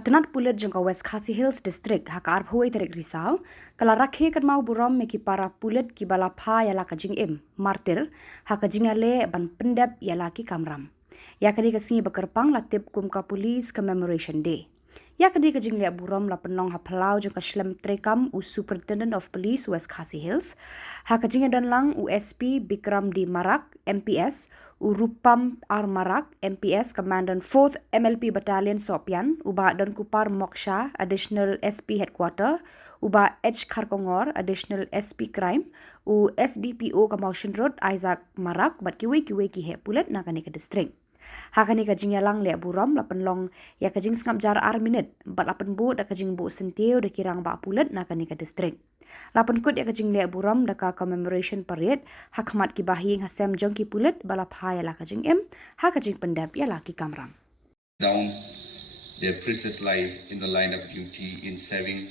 Tnad Pulit West Khasi Hills District hakar huai tarik Risaw kala rakhe Kynmaw Burom meki para-pulit kibala yala ka jingim Martyr haka jingïaleh ban pyndep yala ki kamram yakani kasingi bakyrpang latip kumka Police Commemoration Day yakani ka Jingïaleh Burom la penong hapalau jong ka Shillong trekam u Supritendent of Police West Khasi Hills haka jingdan lang u SP Bikram D Marak MPS Rupam R MPS Commandant 4th MLP Bn Sohpian Bah Donkupar Moksha Addl S P Headquarter Kharkohngor Addl S P Crime SDPO Commoration Road Issac Marak bat kiwe ki he pulit nakani ka district hakani ka Jingïaleh Burom la penlong ya ka jing sngap jar minute bat la penbu da ka jing bu senteu da kirang ba pulit nakani ka district la penkut ya ka Jingïaleh Burom da ka Commoration Parade hakmat ki bahing hasem jong ki pulit bala ya la ka jingim ha ka jing pyndep ya la ki kamram down their precious life in the line of duty in saving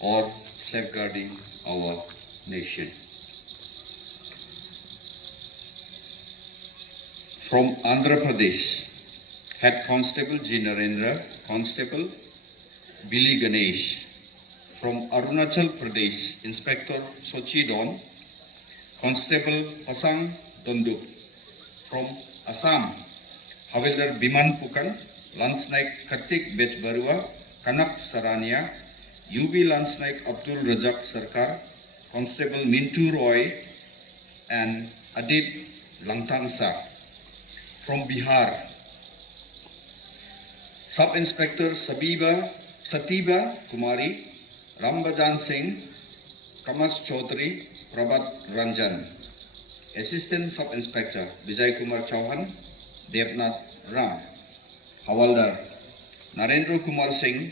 or safeguarding our nation. From Andhra Pradesh, Head Constable G. Narendra, Constable Billy Ganesh. From Arunachal Pradesh, Inspector Sochi Don, Constable Pasang Donduk. From Assam, Havildar Biman Pukan, Lance Naik Kartik Bech Barua, Kanak Sarania, UB Lance Naik Abdul Rajak Sarkar, Constable Mintu Roy, and Adid Langtang Sa. From Bihar, Sub-Inspector Satiba Kumari, Rambajan Singh, Kamas Chaudhary, Prabhat Ranjan. Assistant Sub-Inspector Vijay Kumar Chauhan, Devnath Ram. Havaldar Narendra Kumar Singh,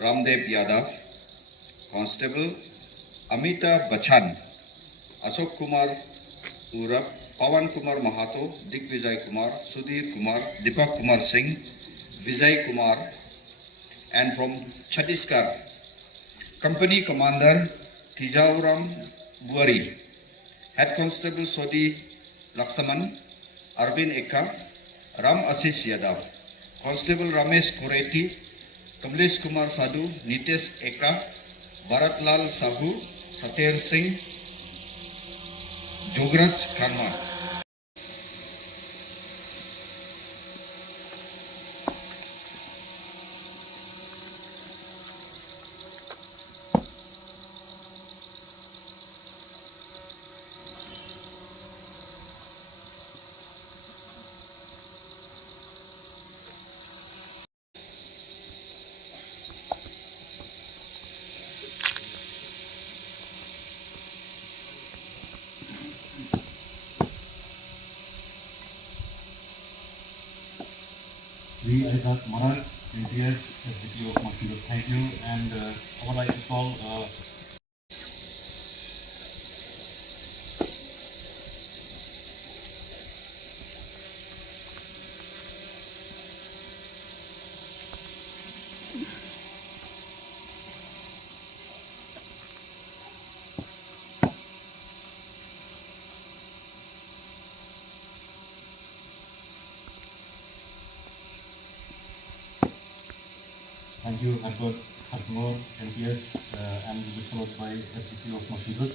Ramdev Yadav. Constable Amita Bachan, Ashok Kumar Urap, Pawan Kumar Mahato, Digvijay Kumar, Sudhir Kumar, Deepak Kumar Singh, Vijay Kumar, and from Chhattisgarh, Company Commander Tijauram Buari, Head Constable Sodi Laksaman, Arvind Eka, Ram Ashish Yadav, Constable Ramesh Koreti, Kamlesh Kumar Sadhu, Nitesh Eka, Bharatlal Sahu, Sater Singh, Jograj Khanma. We, Issac Marak, MPS Commandant, thank you, and I would like to call thank you, Edward Kharkohngor, MPS, and will be followed by SCP of Martyr.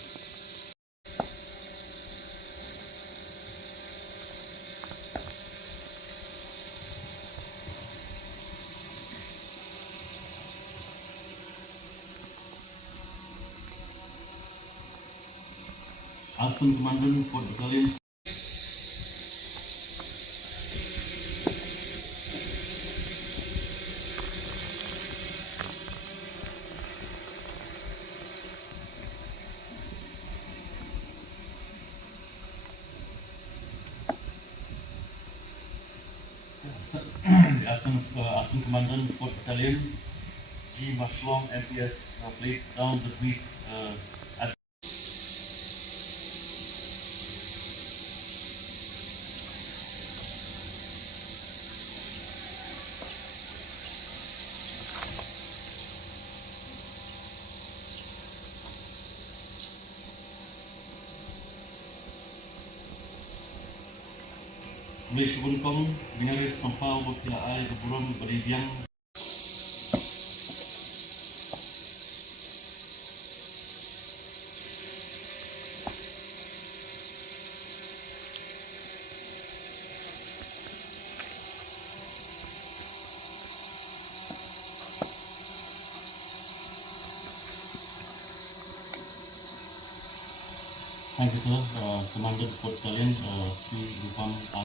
Assistant Commandant for Battalion. The Assistant Commandant for Battalion, G. Shillong, MPS, played down the week at Police Commemoration, Sampau, Burom, Beridian. Thank you, sir. Commandant Port Battalion, Rupam R.